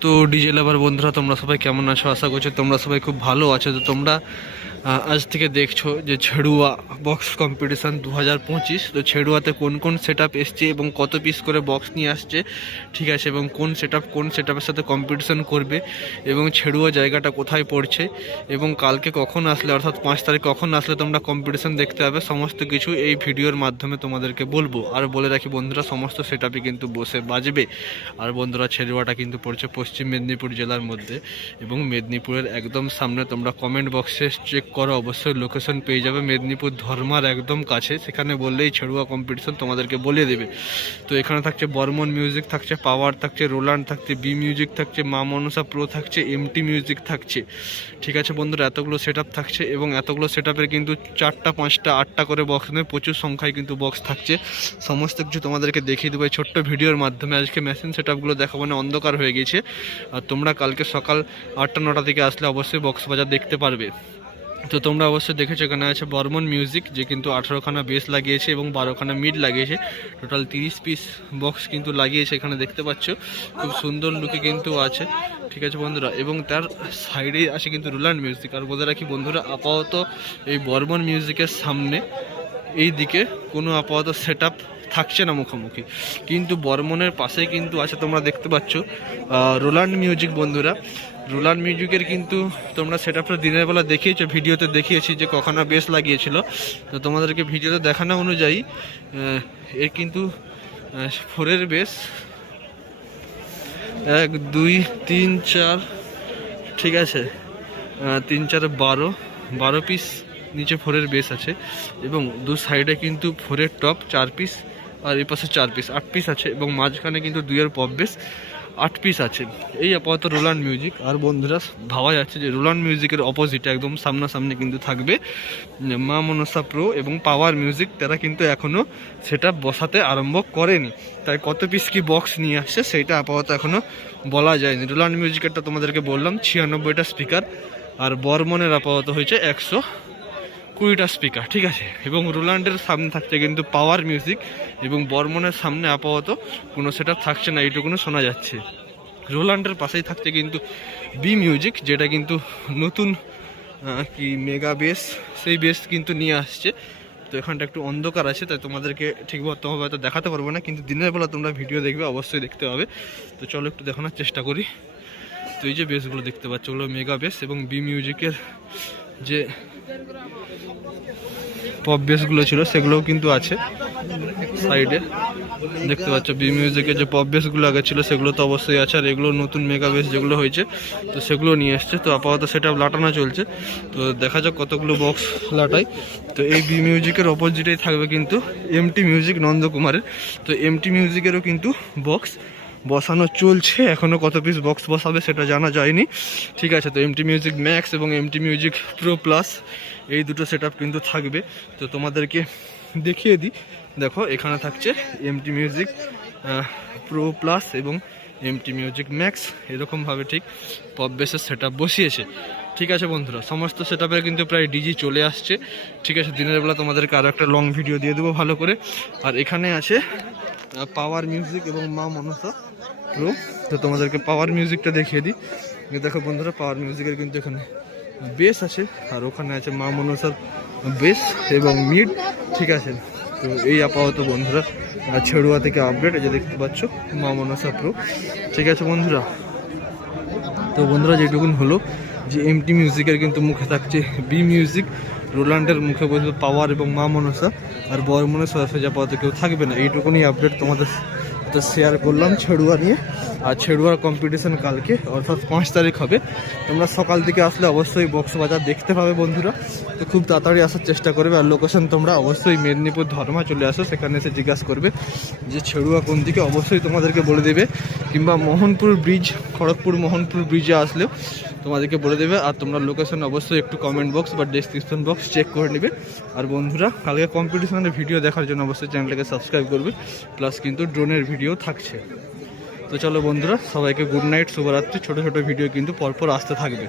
তো, ডিজে লাভার বন্ধুরা, তোমরা সবাই কেমন আছো? আশা করছ তোমরা সবাই খুব ভালো আছো। তো তোমরা আজ থেকে দেখছ যে ছেড়ুয়া বক্স কম্পিটিশান দু হাজার পঁচিশ। তো ছেড়ুয়াতে কোন কোন সেট আপ এসছে এবং কত পিস করে বক্স নিয়ে আসছে? ঠিক আছে, এবং কোন সেট আপ কোন সেট আপের সাথে কম্পিটিশান করবে? এবং ছেড়ুয়া জায়গাটা কোথায় পড়ছে? এবং কালকে কখন আসলে, অর্থাৎ পাঁচ তারিখ কখন আসলে তোমরা কম্পিটিশান দেখতে হবে সমস্ত কিছু এই ভিডিওর মাধ্যমে তোমাদেরকে বলব। আর বলে রাখি বন্ধুরা, সমস্ত সেট কিন্তু বসে বাজবে। আর বন্ধুরা ছেড়ুয়াটা কিন্তু পড়ছে পশ্চিম মেদিনীপুর জেলার মধ্যে। এবং মেদিনীপুরের একদম সামনে তোমরা কমেন্ট বক্সে চেক করো, অবশ্যই লোকেশন পেয়ে যাবে। মেদিনীপুর ধর্মার একদম কাছে। সেখানে বললেই ছেড়ুয়া কম্পিটিশন তোমাদেরকে বলে দেবে। তো এখানে থাকছে বর্মন মিউজিক থাকছে পাওয়ার থাকছে রোলান্ড থাকছে বি মিউজিক থাকছে মা মনসা প্রো থাকছে এমটি মিউজিক থাকছে। ঠিক আছে বন্ধুরা, এতগুলো সেট থাকছে এবং এতগুলো সেট কিন্তু চারটা, পাঁচটা, আটটা করে বক্স নেই প্রচুর সংখ্যায় কিন্তু বক্স থাকছে। সমস্ত কিছু তোমাদেরকে দেখিয়ে দেবো এই ছোট্ট ভিডিওর মাধ্যমে। আজকে মেশিন সেট আপগুলো দেখাবো না অন্ধকার হয়ে গেছে। আর তোমরা কালকে সকাল আটটা, নটা থেকে আসলে অবশ্যই বক্স বাজার দেখতে পারবে। তো তোমরা অবশ্যই দেখেছ এখানে আছে বর্মন মিউজিক, যে কিন্তু আঠেরোখানা বেস লাগিয়েছে এবং বারোখানা মিড লাগিয়েছে। টোটাল তিরিশ পিস বক্স কিন্তু লাগিয়েছে এখানে দেখতে পাচ্ছ। খুব সুন্দর লুকে কিন্তু আছে। ঠিক আছে বন্ধুরা? এবং তার সাইডেই আছে কিন্তু রুলান্ড মিউজিক। আর বলে রাখি বন্ধুরা, আপাতত এই বর্মন মিউজিকের সামনে এই দিকে কোনো আপাতত সেট থাকছে না মুখোমুখি। কিন্তু বর্মনের পাশেই কিন্তু আছে, তোমরা দেখতে পাচ্ছ রোলান্ড মিউজিক বন্ধুরা। রোলান্ড মিউজিকের কিন্তু তোমরা সেট আপটা দিনের বেলা দেখিয়েছো, ভিডিওতে দেখিয়েছি যে কখনো বেশ লাগিয়েছিল। তো তোমাদেরকে ভিডিওতে দেখানো অনুযায়ী এর কিন্তু ফোরের বেশ এক, দুই, তিন, চার, ঠিক আছে। তিন, চার, বারো বারো পিস নিচে ফোরের বেস আছে। এবং দু সাইডে কিন্তু ফোরের টপ চার পিস আর এই পাশে চার পিস আট পিস আছে এবং মাঝখানে কিন্তু দুইয়ের পপ বেস আট পিস আছে। এই আপাতত রোলান্ড মিউজিক আর বন্ধুরা, ভাবা যাচ্ছে যে রোলান্ড মিউজিকের অপোজিটে একদম সামনাসামনি কিন্তু থাকবে। মা মনসা প্রো এবং পাওয়ার মিউজিক তারা কিন্তু এখনও সেটা বসাতে আরম্ভ করেনি। তাই কত পিস কি বক্স নিয়ে আসছে সেইটা আপাতত এখনও বলা যায়নি। রোলান্ড মিউজিকেরটা তোমাদেরকে বললাম, ছিয়ানব্বইটা স্পিকার আর বর্মনের আপাতত হয়েছে একশো কুড়িটা স্পিকার ঠিক আছে? এবং রোলান্ডের সামনে থাকছে কিন্তু পাওয়ার মিউজিক এবং বর্মনের সামনে আপাতত কোনো সেটা থাকছে না এইটুকুনো শোনা যাচ্ছে। রোলান্ডের পাশেই থাকছে কিন্তু বি মিউজিক যেটা কিন্তু নতুন কি মেগা বেস সেই বেস কিন্তু নিয়ে আসছে। তো এখানটা একটু অন্ধকার আছে, তাই তোমাদেরকে ঠিক মতোভাবে হয়তো দেখাতে পারব না, কিন্তু দিনের বেলা তোমরা ভিডিও দেখবে, অবশ্যই দেখতে হবে। তো চলো একটু দেখানোর চেষ্টা করি। তো এই যে বেসগুলো দেখতে পাচ্ছ, ওগুলো মেগা বেস এবং বি মিউজিকের যে পপ বেসগুলো ছিল, সেগুলোও কিন্তু আছে সাইডে দেখতে পাচ্ছ বি মিউজিকের যে পপ বেসগুলো আগে ছিল, সেগুলো তো অবশ্যই আছে। আর এগুলো নতুন মেগা বেস যেগুলো হয়েছে, তো সেগুলো নিয়ে এসছে। তো আপাতত সেটা লাটানো চলছে। তো দেখা যাক কতগুলো বক্স লাটাই। তো এই বি মিউজিকের অপোজিটেই থাকবে কিন্তু এমটি মিউজিক নন্দকুমারের। তো এমটি মিউজিকেরও কিন্তু বক্স বসানো চলছে এখনও কত পিস বক্স বসাবে সেটা জানা যায়নি। ঠিক আছে, তো এমটি মিউজিক ম্যাক্স এবং এমটি মিউজিক প্রো প্লাস এই দুটো সেট কিন্তু থাকবে। তো তোমাদেরকে দেখিয়ে দিই। দেখো, এখানে থাকছে এমটি মিউজিক প্রো প্লাস এবং এমটি মিউজিক ম্যাক্স এরকমভাবে ঠিক পপ বেসের সেট বসিয়েছে। ঠিক আছে বন্ধুরা, সমস্ত সেট কিন্তু প্রায় ডিজি চলে আসছে। ঠিক আছে, দিনের বেলা তোমাদেরকে আরও একটা লং ভিডিও দিয়ে দেবো ভালো করে। আর এখানে আছে পাওয়ার মিউজিক এবং মা মনসা প্রো তো তোমাদেরকে পাওয়ার মিউজিকটা দেখিয়ে দিই। দেখো বন্ধুরা পাওয়ার মিউজিকের কিন্তু এখানে বেস আছে, আর ওখানে আছে মা মনসার বেস এবং মিড ঠিক আছে, তো এই আপাতত বন্ধুরা ছেড়ুয়া থেকে আপডেট এই যে দেখতে পাচ্ছ, মা মনসা প্রো ঠিক আছে বন্ধুরা, তো বন্ধুরা যেটুকুন হলো যে এমটি মিউজিকের কিন্তু মুখে থাকছে বি মিউজিক রোল্যান্ডের মুখে বলতে পাওয়ার এবং মা মনসা, আর সরাসরি আপাতত কেউ থাকবে না। এইটুকুনি আপডেট তোমাদের শেয়ার করলাম, ছড়ুয়া নিয়ে। ছেড়ুয়ার কম্পিটিশন কালকে, অর্থাৎ পাঁচ তারিখ হবে। তোমরা সকাল দিকে আসলে অবশ্যই বক্স বাজার দেখতে পাবে বন্ধুরা। তো খুব তাড়াতাড়ি আসার চেষ্টা করবে আর লোকেশন তোমরা অবশ্যই মেদিনীপুর ধর্মা চলে আসো, সেখানে এসে জিজ্ঞাসা করবে যে ছেড়ুয়া কোন দিকে, অবশ্যই তোমাদেরকে বলে দেবে। কিংবা মোহনপুর ব্রিজ খড়গপুর মোহনপুর ব্রিজে আসলেও তোমাদেরকে বলে দেবে। আর তোমরা লোকেশন অবশ্যই একটু কমেন্ট বক্স বা ডেসক্রিপশন বক্স চেক করে নেবে। আর বন্ধুরা, কালকে কম্পিটিশনের ভিডিও দেখার জন্য অবশ্যই চ্যানেলটাকে সাবস্ক্রাইব করবে। প্লাস কিন্তু ড্রোনের ভিডিও থাকছে। তো চলো বন্ধুরা সবাইকে গুড নাইট শুভরাত্রি। ছোটো ছোটো ভিডিও কিন্তু পরপর আসতে থাকবে।